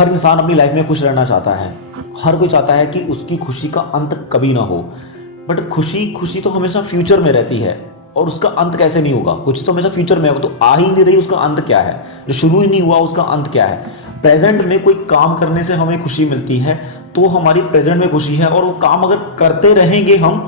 हर इंसान अपनी लाइफ में खुश रहना चाहता है। हर कोई चाहता है कि उसकी खुशी का अंत कभी ना हो। बट खुशी खुशी तो हमेशा फ्यूचर में रहती है, और उसका अंत कैसे नहीं होगा? खुशी तो हमेशा फ्यूचर में है, वो तो आ ही नहीं रही, उसका अंत क्या है? जो शुरू ही नहीं हुआ उसका अंत क्या है? प्रेजेंट में कोई काम करने से हमें खुशी मिलती है तो हमारी प्रेजेंट में खुशी है, और वो काम अगर करते रहेंगे हम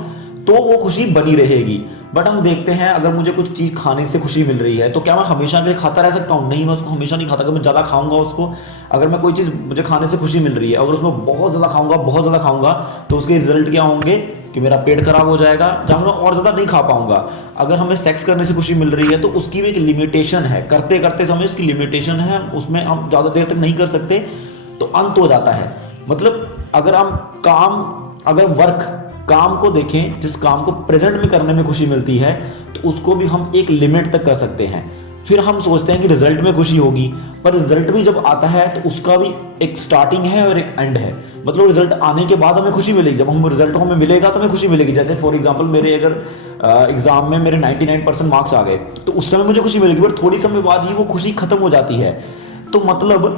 तो वो खुशी बनी रहेगी। बट हम देखते हैं, अगर मुझे कुछ चीज़ खाने से खुशी मिल रही है तो क्या मैं हमेशा के लिए खाता रह सकता हूँ? नहीं, मैं उसको हमेशा नहीं खाता। अगर मैं ज़्यादा खाऊंगा उसको, अगर मैं कोई चीज़ मुझे खाने से खुशी मिल रही है, अगर उसमें बहुत ज़्यादा खाऊंगा, बहुत ज़्यादा खाऊंगा, तो उसके रिजल्ट क्या होंगे कि मेरा पेट खराब हो जाएगा, जहाँ मैं और ज़्यादा नहीं खा पाऊंगा। अगर हमें सेक्स करने से खुशी मिल रही है तो उसकी भी एक लिमिटेशन है, करते करते समय उसकी लिमिटेशन है, उसमें हम ज़्यादा देर तक नहीं कर सकते तो अंत हो जाता है। मतलब अगर हम अगर वर्क काम को देखें, जिस काम को प्रेजेंट में करने में खुशी मिलती है, तो उसको भी हम एक लिमिट तक कर सकते हैं। फिर हम सोचते हैं कि रिजल्ट में खुशी होगी, पर रिजल्ट भी जब आता है तो उसका भी एक स्टार्टिंग है और एक एंड है। मतलब रिजल्ट आने के बाद हमें खुशी मिलेगी, जब हम रिजल्ट हमें मिलेगा तो हमें खुशी मिलेगी। जैसे फॉर एग्जांपल मेरे अगर एग्जाम में मेरे 99% मार्क्स आ गए तो उस समय मुझे खुशी मिलेगी, बट थोड़ी समय बाद ही वो खुशी खत्म हो जाती है। तो मतलब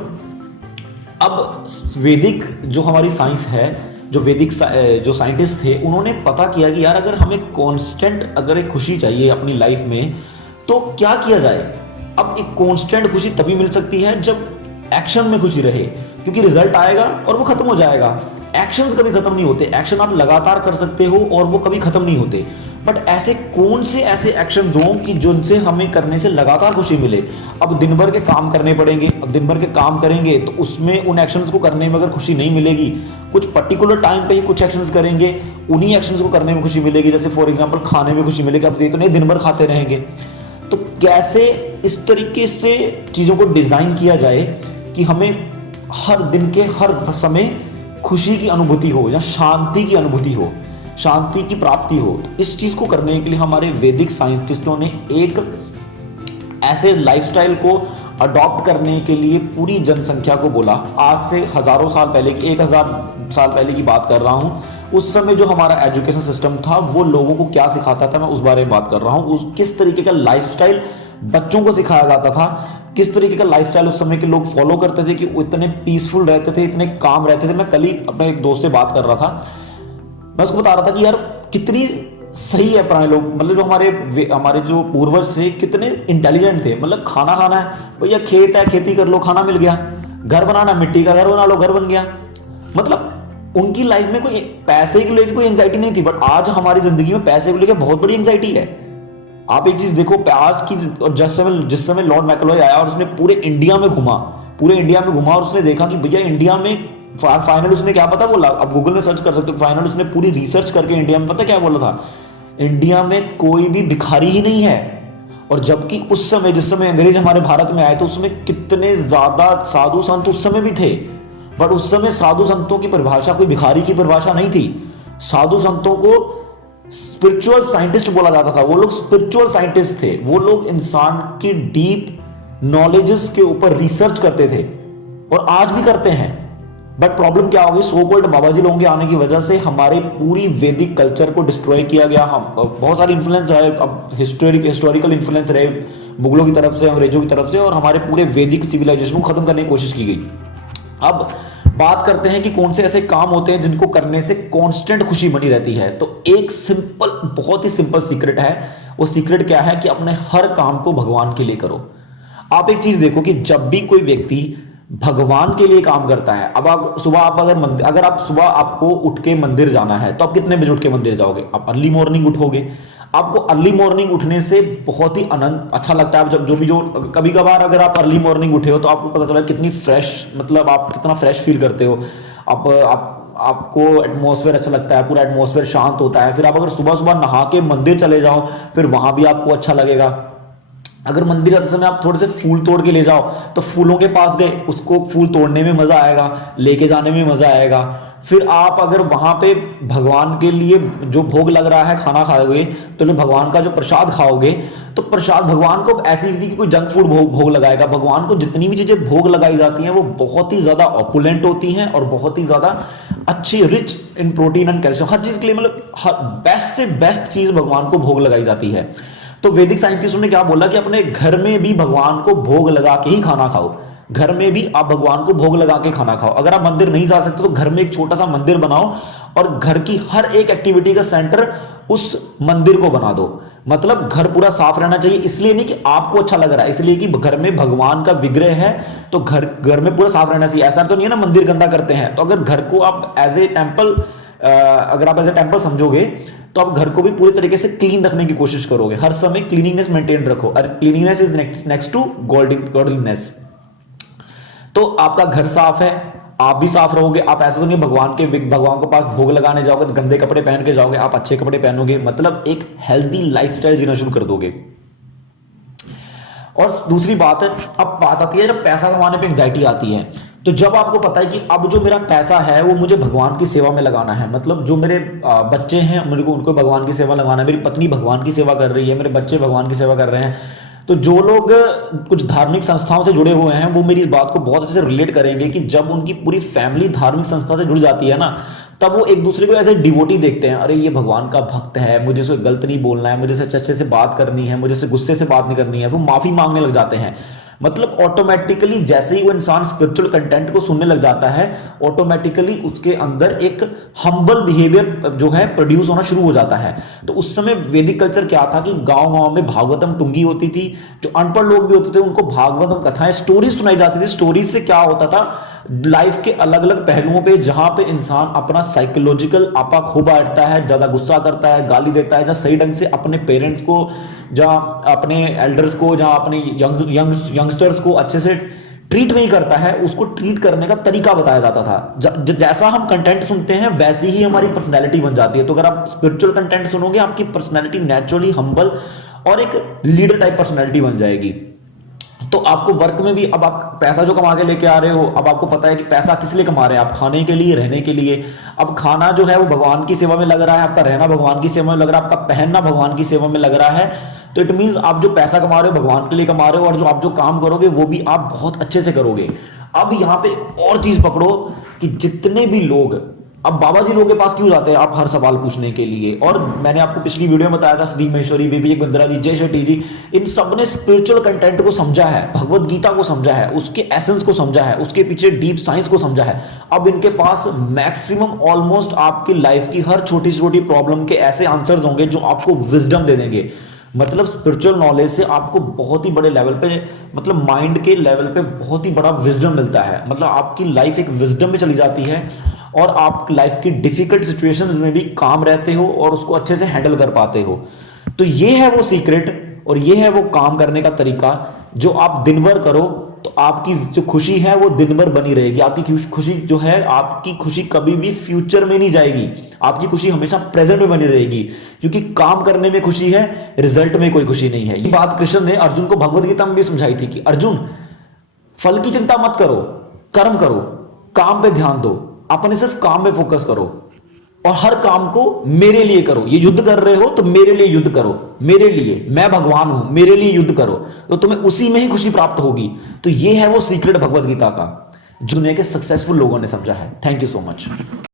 अब वैदिक जो हमारी साइंस है, जो वैदिक जो साइंटिस्ट थे, उन्होंने पता किया कि यार अगर हमें कांस्टेंट अगर एक खुशी चाहिए अपनी लाइफ में तो क्या किया जाए। अब एक कांस्टेंट खुशी तभी मिल सकती है जब एक्शन में खुशी रहे, क्योंकि रिजल्ट आएगा और वो खत्म हो जाएगा। एक्शंस कभी खत्म नहीं होते, एक्शन आप लगातार कर सकते हो और वो कभी खत्म नहीं होते। बट ऐसे कौन से ऐसे एक्शन हो कि जिनसे हमें करने से लगातार खुशी मिले? अब दिन भर के काम करने पड़ेंगे, अब दिन भर के काम करेंगे तो उसमें उन एक्शंस को करने में अगर खुशी नहीं मिलेगी, कुछ पर्टिकुलर टाइम पे ही कुछ एक्शंस करेंगे, उन्हीं एक्शंस को करने में खुशी मिलेगी। जैसे फॉर एग्जांपल खाने में खुशी मिलेगी, अब ये तो नहीं दिन भर खाते रहेंगे। तो कैसे इस तरीके से चीज़ों को डिज़ाइन किया जाए कि हमें हर दिन के हर समय खुशी की अनुभूति हो या शांति की अनुभूति हो, शांति की प्राप्ति हो। तो इस चीज़ को करने के लिए हमारे वैदिक साइंटिस्टों ने एक ऐसे लाइफस्टाइल को अडॉप्ट करने के लिए पूरी जनसंख्या को बोला। आज से हजारों साल पहले की, 1000 साल पहले की बात कर रहा हूँ। उस समय जो हमारा एजुकेशन सिस्टम था वो लोगों को क्या सिखाता था, मैं उस बारे में बात कर रहा हूँ। किस तरीके का लाइफस्टाइल बच्चों को सिखाया जाता था, किस तरीके का लाइफस्टाइल उस समय के लोग फॉलो करते थे कि वो इतने पीसफुल रहते थे, इतने काम रहते थे। मैं कल ही अपने एक दोस्त से बात कर रहा था, मैं उसको बता रहा था कि यार कितनी सही है पुराने लोग, मतलब जो हमारे जो पूर्वज थे कितने इंटेलिजेंट थे। मतलब खाना खाना है भैया, खेत है खेती कर लो, खाना मिल गया। घर बनाना, मिट्टी का घर बना लो, घर बन गया। मतलब उनकी लाइफ में कोई पैसे को लेकर कोई एंजाइटी नहीं थी। बट आज हमारी जिंदगी में पैसे को लेकर बहुत बड़ी एंजाइटी है। आप एक चीज देखो, आज की और जिस समय लॉर्ड मैकलॉय आया और उसने पूरे इंडिया में घुमा, और उसने देखा कि भैया इंडिया में फाइनल उसने क्या पता बोला, अब गूगल में सर्च कर सकते हो। फाइनल उसने पूरी रिसर्च करके इंडिया में पता क्या बोला था, इंडिया में कोई भी भिखारी ही नहीं है। और जबकि उस समय, जिस समय अंग्रेज हमारे भारत में आए तो उसमें कितने ज्यादा साधु संत उस समय भी थे। बट उस समय साधु संतों की परिभाषा कोई भिखारी की परिभाषा नहीं थी। साधु संतों को स्पिरिचुअल साइंटिस्ट बोला जाता था। वो लोग स्पिरिचुअल साइंटिस्ट थे, वो लोग इंसान की डीप नॉलेजेस के ऊपर रिसर्च करते थे और आज भी करते हैं। बट प्रॉब्लम क्या होगी, सो कॉल्ड बाबाजी लोगों के आने की वजह से हमारे पूरी वैदिक कल्चर को डिस्ट्रॉय किया गया। हम बहुत सारे इन्फ्लुएंस रहे, अब हिस्टोरिकल इन्फ्लुएंस रहे मुगलों की तरफ से, अंग्रेजों की तरफ से, और हमारे पूरे वैदिक सिविलाइजेशन को खत्म करने की कोशिश की गई। अब बात करते हैं कि कौन से ऐसे काम होते हैं जिनको करने से कांस्टेंट खुशी बनी रहती है। तो एक सिंपल, बहुत ही सिंपल सीक्रेट है। वो सीक्रेट क्या है कि अपने हर काम को भगवान के लिए करो। आप एक चीज देखो कि जब भी कोई व्यक्ति भगवान के लिए काम करता है, अब आप सुबह अगर आप सुबह आपको उठ के मंदिर जाना है तो आप कितने बजे उठ के मंदिर जाओगे? आप अर्ली मॉर्निंग उठोगे। आपको अर्ली मॉर्निंग उठने से बहुत ही आनंद अच्छा लगता है। जब जो कभी कभार अगर आप अर्ली मॉर्निंग उठे हो तो आपको पता चला कितनी फ्रेश, मतलब आप कितना फ्रेश फील करते हो। आपको एटमॉस्फेयर अच्छा लगता है, पूरा एटमॉस्फेयर शांत होता है। फिर आप अगर सुबह सुबह नहा के मंदिर चले जाओ, फिर वहां भी आपको अच्छा लगेगा। अगर मंदिर जाते समय आप थोड़े से फूल तोड़ के ले जाओ तो फूलों के पास गए, उसको फूल तोड़ने में मजा आएगा, लेके जाने में मजा आएगा। फिर आप अगर वहां पे भगवान के लिए जो भोग लग रहा है खाना खाओगे, तो भगवान का जो प्रसाद खाओगे, तो प्रसाद भगवान को ऐसी नहीं कि कोई जंक फूड भोग लगाएगा। भगवान को जितनी भी चीजें भोग लगाई जाती हैं वो बहुत ही ज्यादा ऑपुलेंट होती हैं और बहुत ही ज्यादा अच्छी, rich in protein and calcium, हर चीज के लिए, मतलब बेस्ट से बेस्ट चीज भगवान को भोग लगाई जाती है। तो वैदिक साइंटिस्टों ने क्या बोला कि अपने घर में भी भगवान को भोग लगा के ही खाना खाओ। घर में भी आप भगवान को भोग लगा के खाना खाओ। अगर आप मंदिर नहीं जा सकते तो घर में एक छोटा सा मंदिर बनाओ और घर की हर एक एक्टिविटी का सेंटर उस मंदिर को बना दो। मतलब घर पूरा साफ रहना चाहिए, इसलिए नहीं कि आपको अच्छा लग रहा है, इसलिए कि घर में भगवान का विग्रह है तो घर में पूरा साफ रहना चाहिए। ऐसा तो नहीं है ना मंदिर गंदा करते हैं। तो अगर घर को आप एज ए टेंपल अगर आप एज ए टेंपल समझोगे तो आप घर को भी पूरे तरीके से क्लीन रखने की कोशिश करोगे। हर समय क्लीनिंगनेस मेंटेन रखो, और क्लीनिंगनेस इज नेक्स्ट टू गॉडलीनेस। तो आपका घर साफ है, आप भी साफ रहोगे। आप ऐसा तो नहीं भगवान के पास भोग लगाने जाओगे तो गंदे कपड़े पहन के जाओगे, आप अच्छे कपड़े पहनोगे, मतलब एक हेल्दी लाइफस्टाइल जीना शुरू कर दोगे। और दूसरी बात है, अब बात आती है जब पैसा कमाने पे एंजाइटी आती है। तो जब आपको पता है कि अब जो मेरा पैसा है वो मुझे भगवान की सेवा में लगाना है, मतलब जो मेरे बच्चे हैं मेरे को उनको भगवान की सेवा लगाना है, मेरी पत्नी भगवान की सेवा कर रही है, मेरे बच्चे भगवान की सेवा कर रहे हैं, तो जो लोग कुछ धार्मिक संस्थाओं से जुड़े हुए हैं वो मेरी इस बात को बहुत अच्छे से रिलेट करेंगे कि जब उनकी पूरी फैमिली धार्मिक संस्था से जुड़ जाती है ना, तब वो एक दूसरे को एज ए डिवोटी देखते हैं। अरे ये भगवान का भक्त है, मुझे से गलत नहीं बोलना है, मुझे से अच्छे से बात करनी है, मुझे से गुस्से से बात नहीं करनी है, वो माफी मांगने लग जाते हैं। मतलब ऑटोमेटिकली जैसे ही वो इंसान स्पिरिचुअल कंटेंट को सुनने लग जाता है, ऑटोमेटिकली उसके अंदर एक हम्बल बिहेवियर जो है प्रोड्यूस होना शुरू हो जाता है। तो उस समय वैदिक कल्चर क्या था कि गांव-गांव में भागवतम टुंगी होती थी, जो अनपढ़ लोग भी होते थे उनको भागवतम कथाएं स्टोरी सुनाई जाती थी। स्टोरी से क्या होता था, लाइफ के अलग अलग पहलुओं पे जहां पे इंसान अपना साइकोलॉजिकल आपा खो बैठता है, ज्यादा गुस्सा करता है, गाली देता है, जहां सही ढंग से अपने पेरेंट्स को, जहां अपने एल्डर्स को, जहां अपने यंगस्टर्स को अच्छे से ट्रीट नहीं करता है, उसको ट्रीट करने का तरीका बताया जाता था। जैसा हम कंटेंट सुनते हैं वैसी ही हमारी पर्सनैलिटी बन जाती है। तो अगर आप स्पिरिचुअल कंटेंट सुनोगे आपकी पर्सनैलिटी नेचुरली हम्बल और एक लीडर टाइप पर्सनैलिटी बन जाएगी। तो आपको वर्क में भी, अब आप पैसा जो कमा के लेके आ रहे हो, अब आपको पता है कि पैसा किस लिए कमा रहे हैं आप, खाने के लिए, रहने के लिए। अब खाना जो है वो भगवान की सेवा में लग रहा है, आपका रहना भगवान की सेवा में लग रहा है, आपका पहनना भगवान की सेवा में लग रहा है। तो इट मींस आप जो पैसा कमा रहे हो भगवान के लिए कमा रहे हो, और जो आप जो काम करोगे वो भी आप बहुत अच्छे से करोगे। अब यहां पे एक और चीज पकड़ो कि जितने भी लोग अब बाबा जी लोगों के पास क्यों जाते हैं आप हर सवाल पूछने के लिए, और मैंने आपको पिछली वीडियो में बताया था, सदीप महेश्वरी, विवेक बिंद्रा जी, जय शेट्टी जी, इन सब ने स्पिरिचुअल कंटेंट को समझा है, भगवत गीता को समझा है, उसके एसेंस को समझा है, उसके पीछे डीप साइंस को समझा है। अब इनके पास मैक्सिमम ऑलमोस्ट आपकी लाइफ की हर छोटी छोटी प्रॉब्लम के ऐसे आंसर्स होंगे जो आपको विजडम दे देंगे। मतलब स्पिरिचुअल नॉलेज से आपको बहुत ही बड़े लेवल पे, मतलब माइंड के लेवल पे बहुत ही बड़ा विजडम मिलता है। मतलब आपकी लाइफ एक विजडम में चली जाती है और आप लाइफ की डिफिकल्ट सिचुएशंस में भी काम रहते हो और उसको अच्छे से हैंडल कर पाते हो। तो ये है वो सीक्रेट और ये है वो काम करने का तरीका जो आप दिन भर करो तो आपकी जो खुशी है वो दिन भर बनी रहेगी। आपकी खुशी जो है, आपकी खुशी कभी भी फ्यूचर में नहीं जाएगी, आपकी खुशी हमेशा प्रेजेंट में बनी रहेगी, क्योंकि काम करने में खुशी है, रिजल्ट में कोई खुशी नहीं है। ये बात कृष्ण ने अर्जुन को भगवत गीता में भी समझाई थी कि अर्जुन, फल की चिंता मत करो, कर्म करो, काम पे ध्यान दो, अपने सिर्फ काम पे फोकस करो और हर काम को मेरे लिए करो। ये युद्ध कर रहे हो तो मेरे लिए युद्ध करो, मेरे लिए, मैं भगवान हूं, मेरे लिए युद्ध करो, तो तुम्हें उसी में ही खुशी प्राप्त होगी। तो ये है वो सीक्रेट भगवत गीता का जो दुनिया के सक्सेसफुल लोगों ने समझा है। Thank you so much.